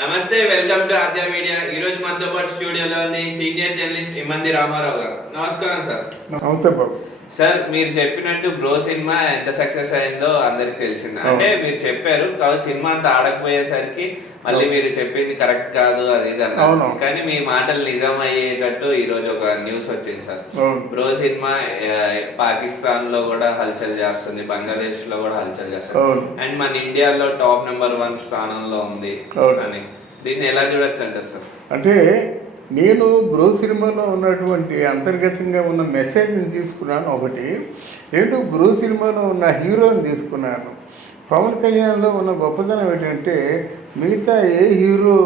నమస్తే, welcome to Aadya media. ఈ రోజు మనతో పాటు స్టూడియోలోని సీనియర్ జర్నలిస్ట్ ఇమ్మంది రామారావు గారు. నమస్కారం సార్. నమస్తే బాబు. సార్, మీరు చెప్పినట్టు బ్రో సినిమా ఎంత సక్సెస్ అయిందో అందరికి తెలిసింది. అంటే మీరు చెప్పారు కాదు, సినిమా అంతా ఆడకపోయేసరికి మళ్ళీ మీరు చెప్పింది కరెక్ట్ కాదు అది ఇది అన్నారు. కానీ మీ మాటలు నిజం అయ్యేటట్టు ఈ రోజు ఒక న్యూస్ వచ్చింది సార్. బ్రో సినిమా పాకిస్తాన్ లో కూడా హల్చల్ చేస్తుంది, బంగ్లాదేశ్ లో కూడా హల్చల్ చేస్తుంది, అండ్ మన ఇండియాలో టాప్ నెంబర్ 1 స్థానంలో ఉంది అని. దీన్ని ఎలా చూడొచ్చు అంటారు సార్? అంటే నేను బ్రో సినిమాలో ఉన్నటువంటి అంతర్గతంగా ఉన్న మెసేజ్ని తీసుకున్నాను ఒకటి. రెండు, బ్రో సినిమాలో ఉన్న హీరోని తీసుకున్నాను. పవన్ కళ్యాణ్లో ఉన్న గొప్పతనం ఏంటంటే మిగతా ఏ హీరో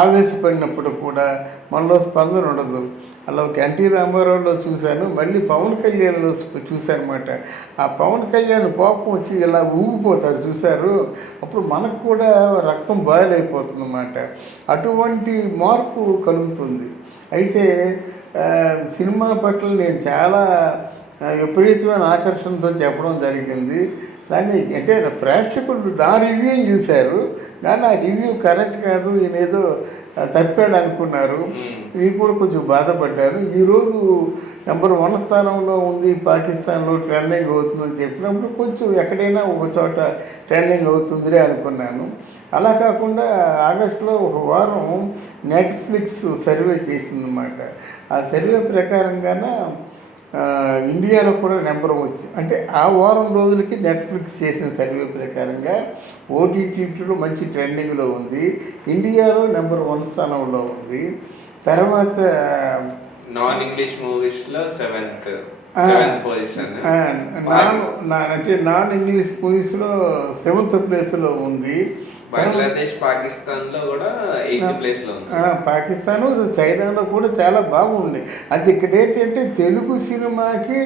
ఆవేశపడినప్పుడు కూడా మనలో స్పందన ఉండదు. అలా ఒక ఎన్టీ రామారావులో చూశాను, మళ్ళీ పవన్ కళ్యాణ్లో చూశానమాట. ఆ పవన్ కళ్యాణ్ కోపం వచ్చి ఇలా ఊగిపోతారు చూశారు, అప్పుడు మనకు కూడా రక్తం బాయిల్ అయిపోతుంది అన్నమాట. అటువంటి మార్పు కలుగుతుంది. అయితే సినిమా పట్ల నేను చాలా విపరీతమైన ఆకర్షణతో చెప్పడం జరిగింది. దాన్ని అంటే ప్రేక్షకులు నా రివ్యూని చూశారు, కానీ ఆ రివ్యూ కరెక్ట్ కాదు, ఈయన ఏదో తప్పాడు అనుకున్నారు. ఇవి కూడా కొంచెం బాధపడ్డాను. ఈరోజు నెంబర్ 1 స్థానంలో ఉంది, పాకిస్తాన్లో ట్రెండింగ్ అవుతుందని చెప్పినప్పుడు కొంచెం ఎక్కడైనా ఒక చోట ట్రెండింగ్ అవుతుందిలే అనుకున్నాను. అలా కాకుండా ఆగస్టులో ఒక వారం నెట్ఫ్లిక్స్ సర్వే చేసిందన్నమాట. ఆ సర్వే ప్రకారంగానే ఇండియాలో కూడా నెంబర్ వచ్చి, అంటే ఆ వారం రోజులకి నెట్ఫ్లిక్స్ చేసిన సర్వే ప్రకారంగా ఓటీటీలో మంచి ట్రెండింగ్లో ఉంది, ఇండియాలో నెంబర్ 1 స్థానంలో ఉంది. తర్వాత నాన్ ఇంగ్లీష్ మూవీస్లో 7th పొజిషన్, అంటే నాన్ ఇంగ్లీష్ మూవీస్లో 7th ప్లేస్లో ఉంది. బంగ్లాదేశ్ పాకిస్తాన్ లో కూడా 8th ప్లేస్ లో ఉంది. పాకిస్తాన్, చైనాలో కూడా చాలా బాగుంది. అది ఇక్కడ ఏంటంటే తెలుగు సినిమాకి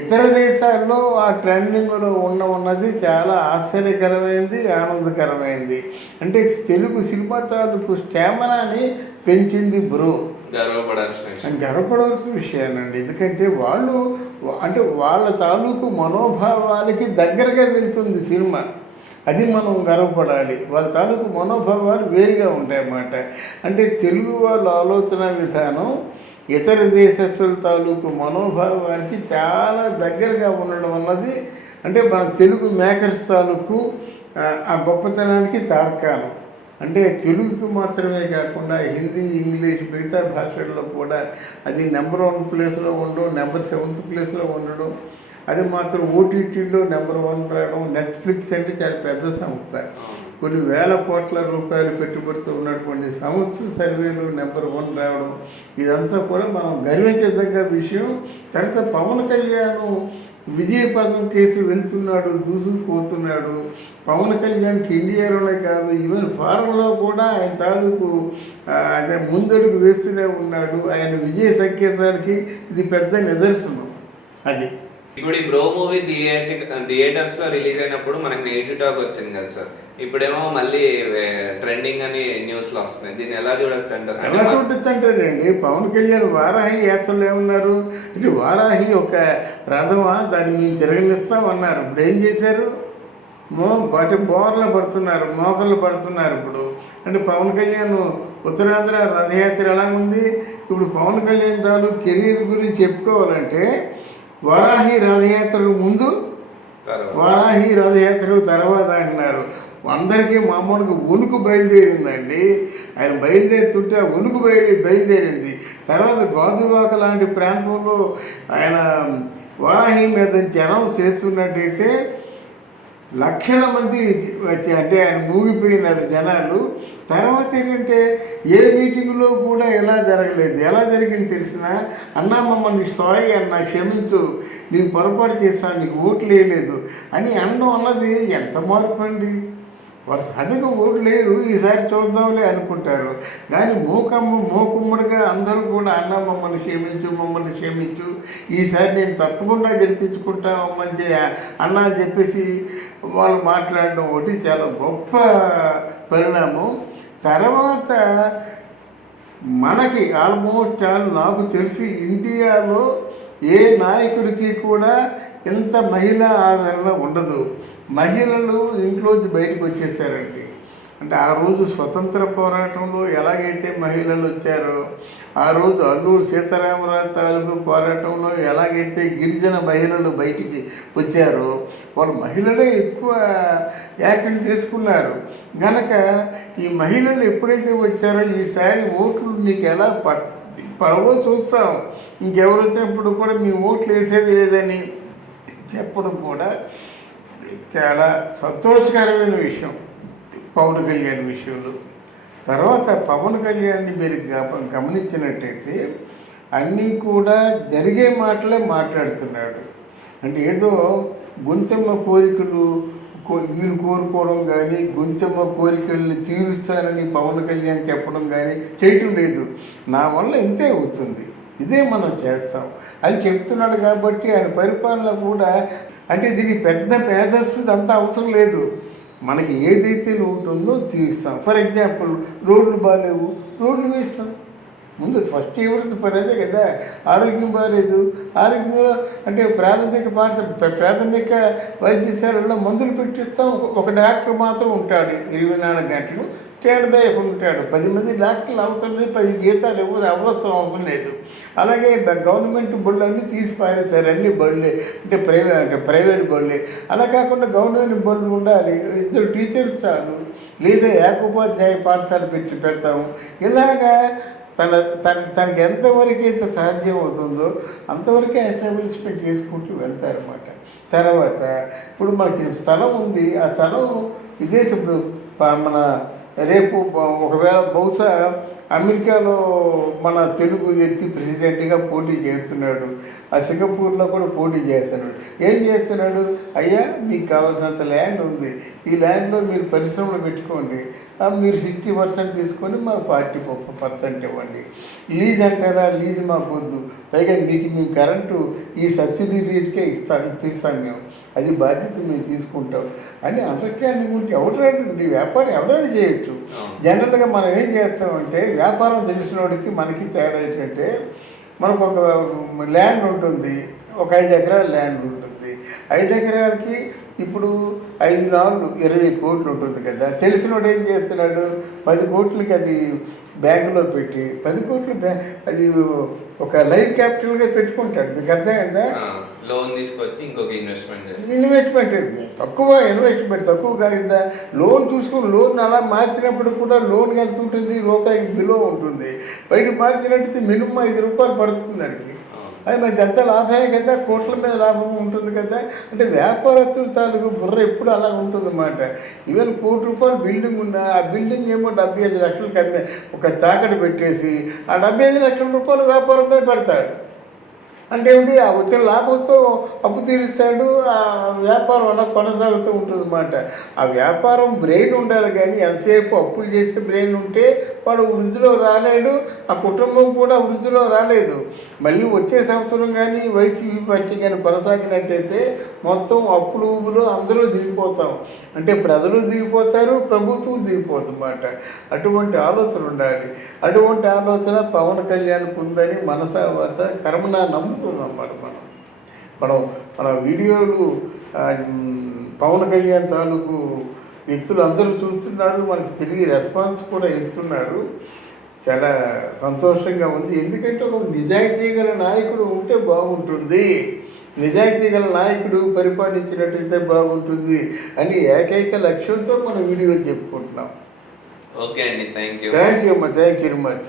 ఇతర దేశాల్లో ఆ ట్రెండింగ్లో ఉన్నది చాలా ఆశ్చర్యకరమైంది, ఆనందకరమైంది. అంటే తెలుగు సినిమా తాలూకు స్టామినాని పెంచింది బ్రో. గర్వపడాల్సిన విషయానండి. ఎందుకంటే వాళ్ళు అంటే వాళ్ళ తాలూకు మనోభావాలకి దగ్గరగా వెళ్తుంది సినిమా. అది మనం గర్వపడాలి. వాళ్ళ తాలూకు మనోభావాలు వేరుగా ఉంటాయన్నమాట. అంటే తెలుగు వాళ్ళ ఆలోచన విధానం ఇతర దేశస్తుల తాలూకు మనోభావానికి చాలా దగ్గరగా ఉండడం అన్నది అంటే మన తెలుగు మేకర్స్ తాలూకు ఆ గొప్పతనానికి తార్కాణం. అంటే తెలుగుకి మాత్రమే కాకుండా హిందీ, ఇంగ్లీష్, మిగతా భాషల్లో కూడా అది నెంబర్ 1 ప్లేస్లో ఉండడం, నెంబర్ 7th ప్లేస్లో ఉండడం, అది మాత్రం ఓటీటీలో నెంబర్ 1 రావడం. నెట్ఫ్లిక్స్ అంటే చాలా పెద్ద సంస్థ, కొన్ని వేల కోట్ల రూపాయలు పెట్టుబడితో ఉన్నటువంటి సంస్థ సర్వేలో నెంబర్ 1 రావడం, ఇదంతా కూడా మనం గర్వించదగ్గ విషయం. తర్వాత పవన్ కళ్యాణ్ విజయపదం కేసు వెళ్తున్నాడు, దూసుకుపోతున్నాడు. పవన్ కళ్యాణ్కి ఇండియాలోనే కాదు, ఈవెన్ ఫారెన్లో కూడా ఆయన తాలూకు అదే ముందడుగు వేస్తూనే ఉన్నాడు. ఆయన విజయ సంకేతానికి ఇది పెద్ద నిదర్శనం. అది ఇప్పుడు ఈ బ్రో మూవీ థియేటర్స్ లో రిలీజ్ అయినప్పుడు మనకి నెగిటివ్ టాక్ వచ్చింది కదా సార్. ఇప్పుడేమో మళ్ళీ ట్రెండింగ్ అని న్యూస్ లో వస్తున్నాయి. దీన్ని ఎలా చూడొచ్చు అంటారు? ఎలా చూడొచ్చు అంటారండి, పవన్ కళ్యాణ్ వారాహి యాత్రలు ఏమన్నారు, ఇది వారాహి ఒక రథమా, దాన్ని మేము తిరగనిస్తామన్నారు. ఇప్పుడు ఏం చేశారు, వాటి బోర్లు పడుతున్నారు, మోకళ్ళు పడుతున్నారు. ఇప్పుడు అంటే పవన్ కళ్యాణ్ ఉత్తరాంధ్ర రథయాత్ర ఎలా ఉంది. ఇప్పుడు పవన్ కళ్యాణ్ తాలూకు కెరీర్ గురించి చెప్పుకోవాలంటే వారాహి రథయాత్రకు ముందు, వారాహి రథయాత్రకు తర్వాత అంటున్నారు. అందరికీ మామూలుగా వణుకు బయలుదేరిందండి. ఆయన బయలుదేరుతుంటే ఆ వణుకు బయలుదేరింది. తర్వాత గాజువాక లాంటి ప్రాంతంలో ఆయన వారాహి మీద అనౌన్స్ చేస్తున్నట్టయితే లక్షల మంది వచ్చి అంటే ఆయన మూగిపోయినారు జనాలు. తర్వాత ఏంటంటే ఏ మీటింగ్లో కూడా ఎలా జరగలేదు. ఎలా జరిగింది తెలిసిన, అన్నా మమ్మల్ని సారీ అన్నా, క్షమించు, నీకు పొరపాటు చేస్తాను, నీకు ఓట్లు వేయలేదు అని అనడం అన్నది ఎంత మార్పు అండి. వాళ్ళు సహజంగా ఓట్లు లేరు, ఈసారి చూద్దాంలే అనుకుంటారు. కానీ మోకుమ్మడిగా అందరూ కూడా అన్నా మమ్మల్ని క్షమించు, ఈసారి నేను తప్పకుండా గెలిపించుకుంటామని అన్నా అని చెప్పేసి వాళ్ళు మాట్లాడడం ఒకటి చాలా గొప్ప పరిణామం. తర్వాత మనకి ఆల్మోస్ట్ నాకు తెలిసి ఇండియాలో ఏ నాయకుడికి కూడా ఇంత మహిళా ఆదరణ ఉండదు. మహిళలు ఇంట్లోంచి బయటకు వచ్చేసారండి. అంటే ఆ రోజు స్వతంత్ర పోరాటంలో ఎలాగైతే మహిళలు వచ్చారో, ఆ రోజు అల్లూరు సీతారామరాజు తాలూకు పోరాటంలో ఎలాగైతే గిరిజన మహిళలు బయటికి వచ్చారో, వాళ్ళు మహిళలే ఎక్కువ యాక్షన్ చేసుకున్నారు గనక ఈ మహిళలు ఎప్పుడైతే వచ్చారో ఈసారి ఓట్లు మీకు ఎలా పడవో చూస్తాం. ఇంకెవరు వచ్చినప్పుడు కూడా మీ ఓట్లు వేసేది లేదని చెప్పడం కూడా చాలా సంతోషకరమైన విషయం పవన్ కళ్యాణ్ విషయంలో. తర్వాత పవన్ కళ్యాణ్ని మీరు గమనించినట్టయితే అన్నీ కూడా జరిగే మాటలే మాట్లాడుతున్నాడు. అంటే ఏదో గొంతెమ్మ కోరికలు వీళ్ళు కోరుకోవడం కానీ, గొంతెమ్మ కోరికల్ని తీరుస్తానని పవన్ కళ్యాణ్ చెప్పడం కానీ చేయటం లేదు. నా వల్ల ఇంతే అవుతుంది, ఇదే మనం చేస్తాం అని చెప్తున్నాడు. కాబట్టి ఆయన పరిపాలన కూడా అంటే దీనికి పెద్ద మేధస్సు అంతా అవసరం లేదు. మనకి ఏదైతే ఉంటుందో తీరుస్తాం. ఫర్ ఎగ్జాంపుల్ రోడ్లు బాగాలేవు, రోడ్లు వేస్తాం. ముందు ఫస్ట్ ఎవరితో పని అదే కదా. ఆరోగ్యం బాగాలేదు, ఆరోగ్యం అంటే ప్రాథమిక వైద్యశాలలో మందులు పెట్టిస్తాం. ఒక డాక్టర్ మాత్రం ఉంటాడు 24 గంటలు, స్టాండ్ ఎప్పుడు ఉంటాడు. 10 మంది డాక్టర్లు అవసరం లేదు, 10 జీతాలు ఇవ్వదు అవసరం లేదు. అలాగే గవర్నమెంట్ బళ్ళు అన్నీ తీసి పారేశారు, అన్ని బళ్ళే అంటే ప్రైవేట్ బళ్ళే. అలా కాకుండా గవర్నమెంట్ బళ్ళు ఉండాలి, 2 టీచర్స్ చాలు, లేదా ఏకోపాధ్యాయ పాఠశాల పెడతాము. ఇలాగా తనకి ఎంతవరకు అయితే సాధ్యం అవుతుందో అంతవరకే ఎస్టాబ్లిష్మెంట్ చేసుకుంటూ వెళ్తారన్నమాట. తర్వాత ఇప్పుడు మనకి స్థలం ఉంది, ఆ స్థలం విదేశప్పుడు మన రేపు ఒకవేళ బహుశా అమెరికాలో మన తెలుగు వ్యక్తి ప్రెసిడెంట్గా పోటీ చేస్తున్నాడు, ఆ సింగపూర్లో కూడా పోటీ చేస్తున్నాడు. ఏం చేస్తున్నాడు? అయ్యా మీకు కావాల్సినంత ల్యాండ్ ఉంది, ఈ ల్యాండ్లో మీరు పరిశ్రమలు పెట్టుకోండి, మీరు 60% తీసుకొని మాకు 40% ఇవ్వండి. లీజ్ అంటారా? లీజ్ మాకు వద్దు, పైగా మేము కరెంటు ఈ సబ్సిడీ రేట్కే ఇప్పిస్తాం మేము, అది బాధ్యత మేము తీసుకుంటాం అని అండర్స్టాండింగ్ ఉంటే ఎవరైనా వ్యాపారం ఎవరైనా చేయొచ్చు. జనరల్గా మనం ఏం చేస్తామంటే వ్యాపారం తెలిసిన వాడికి మనకి తేడా ఏంటంటే, మనకు ఒక ల్యాండ్ ఉంటుంది, ఒక 5 ఎకరాల ల్యాండ్ ఉంటుంది. 5 ఎకరాలకి ఇప్పుడు 5 నాలుగు 20 కోట్లు ఉంటుంది కదా. తెలిసినోడు ఏం చేస్తున్నాడు? 10 కోట్లకి అది బ్యాంకులో పెట్టి 10 కోట్లు అది ఒక లైఫ్ క్యాపిటల్గా పెట్టుకుంటాడు. మీకు అర్థమైందా? లోన్ తీసుకొచ్చి ఇంకొక ఇన్వెస్ట్మెంట్ ఇన్వెస్ట్మెంట్ తక్కువ కాదా? లోన్ చూసుకుని లోన్ అలా మార్చినప్పుడు కూడా లోన్ ఎంత ఉంటుంది? రూపాయికి బిలో ఉంటుంది. బయట మార్చినట్టయితే మినిమం 5 రూపాయలు పడుతుంది దానికి. అది మరి ఎంత లాభమే కదా, కోట్ల మీద లాభం ఉంటుంది కదా. అంటే వ్యాపారస్తుల తాలూకు బుర్ర ఎప్పుడు అలా ఉంటుందన్నమాట. ఈవెన్ ₹1,00,00,000 బిల్డింగ్ ఉన్నా ఆ బిల్డింగ్ ఏమో 75 లక్షలకు అమ్మే ఒక తాకట్టు పెట్టేసి ఆ 75 లక్షల రూపాయలు వ్యాపారంపై పెడతాడు. అంటే ఏమిటి? ఆ వచ్చిన లాభంతో అప్పు తీరుస్తాడు, ఆ వ్యాపారం అలా కొనసాగుతూ ఉంటుందన్నమాట. ఆ వ్యాపారం బ్రెయిన్ ఉండాలి, కానీ ఎంతసేపు అప్పులు చేసే బ్రెయిన్ ఉంటే వాడు వృద్ధిలో రాలేడు, ఆ కుటుంబం కూడా వృద్ధిలో రాలేదు. మళ్ళీ వచ్చే సంవత్సరం కానీ వైసీపీ పార్టీ కానీ కొనసాగినట్టయితే మొత్తం అప్పులు ఊబులు అందరూ దిగిపోతాం. అంటే ప్రజలు దిగిపోతారు, ప్రభుత్వం దిగిపోతుందన్నమాట. అటువంటి ఆలోచన ఉండాలి. అటువంటి ఆలోచన పవన్ కళ్యాణ్కి ఉందని మనసావాత కర్మనా నమ్ముతుందన్నమాట. మన వీడియోలు పవన్ కళ్యాణ్ తాలూకు వ్యక్తులు అందరూ చూస్తున్నారు, మనకి తిరిగి రెస్పాన్స్ కూడా ఇస్తున్నారు. చాలా సంతోషంగా ఉంది. ఎందుకంటే ఒక నిజాయితీ గల నాయకుడు ఉంటే బాగుంటుంది, నిజాయితీ గల నాయకుడు పరిపాలించినట్టయితే బాగుంటుంది అని ఏకైక లక్ష్యంతో మనం వీడియో చెప్పుకుంటున్నాం. ఓకే అండి, థ్యాంక్ యూ అమ్మా, థ్యాంక్ యూ వెరీ మచ్.